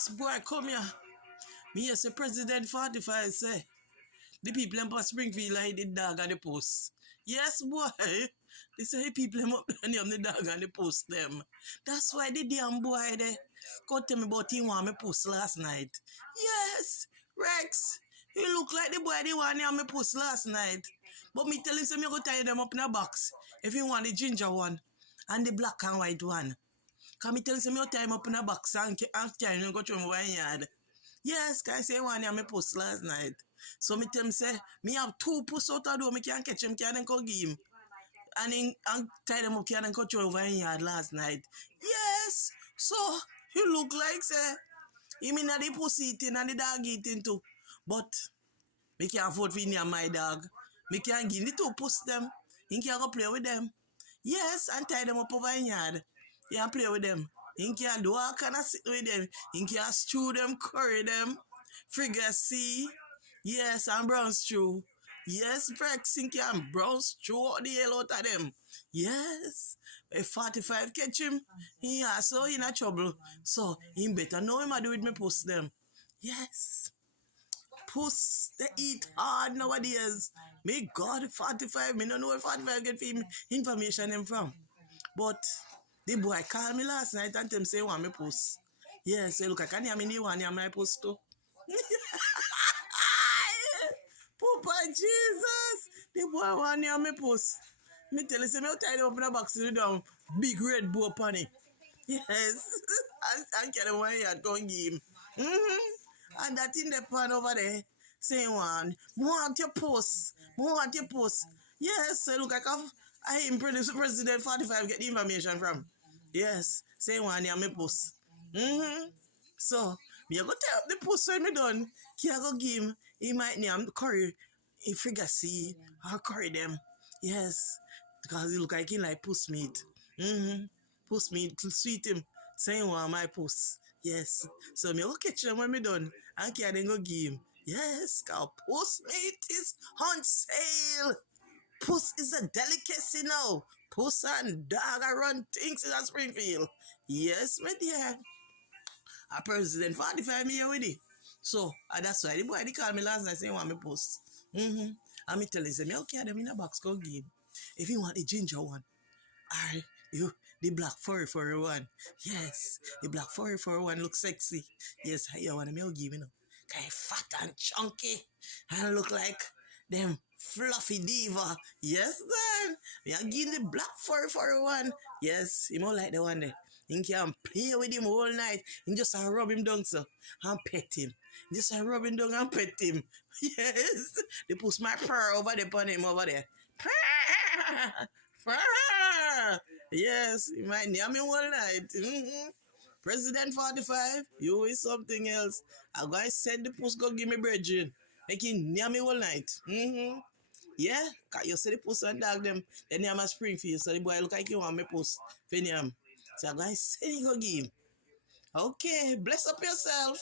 Rex, boy, come here. Me hear say President 45 say, the people in Springfield like the dog and the post. Yes, boy. They say the people up and the dog and the post them. That's why the damn boy there go tell me about him want me post last night. Yes, Rex. You look like the boy the one me post last night. But me tell him say me go tie them up in a box. If you want the ginger one and the black and white one. Cause me tell him say me go tie him up in a box and carry him go through my yard. Yes, cause I say one me post last night. So me tell him say, me have 2 puss out of door, me can't catch him, can't go give him. And tie them up, can't go through over in yard last night. Yes, so you look like say, you mean that the pussy eating and the dog eating too. But me can't afford for near my dog. Me can't give the 2 puss them. He can't go play with them. Yes, and tie them up over in yard. You can play with them. He can't do all kind of sit with them. He can't stew them, curry them, fricassee. Yes, and brown stew. Yes, Rex, he can brown stew out the hell out of them. Yes, if 45 catch him, he also in a trouble. So, he better know him I do with me puss them. Yes. Puss, they eat hard nowadays. Me God, 45, me don't know where 45 get information them from. But the boy called me last night and tell me say he want me puss. Yes, say look, I can hear me the one hear my puss too. Papa Jesus, the boy want hear me puss. Me tell him say me tie him up in a box with down big red bow upon it. Yes, and carry one yard go give him. And that in the pan over there, saying one, want your post, want your post. Yes, so look like I am President 45 get the information from. Yes, saying one near me post. So, me go tell up the post when me done. Can't go give him, he might name curry, he fricassee, or curry them. Yes, because he look like he like puss meat. Puss meat to sweet him. Saying one my puss. Yes. So me go catch them when me done. And can then go give him. Yes, cause puss meat is on sale. Puss is a delicacy now. Puss and dog are run things in a Springfield. Yes, my dear. A President 45 me here with it. So, that's why the boy they called me last night saying want me post. And me tell him, say, me okay them in a box, go give him. If you want the ginger one, or the black furry one. Yes, the black furry one looks sexy. Yes, I want me give you know. Kind of fat and chunky and look like them fluffy diva. Yes, then. Me I give the black furry one. Yes, he more like the one there. He can play with him all night. He just rub him down so and pet him. Just rub him down and pet him. Yes, they put my purr over there upon him over there. Yes, he might name me all night. President 45, you is something else. I'm going to send the post go give me brethren. Make him name me all night. Yeah, because you see the post and dog them, they name a Springfield, so the boy look like he want me post for name. So I'm going to send him go give him. Okay, bless up yourself.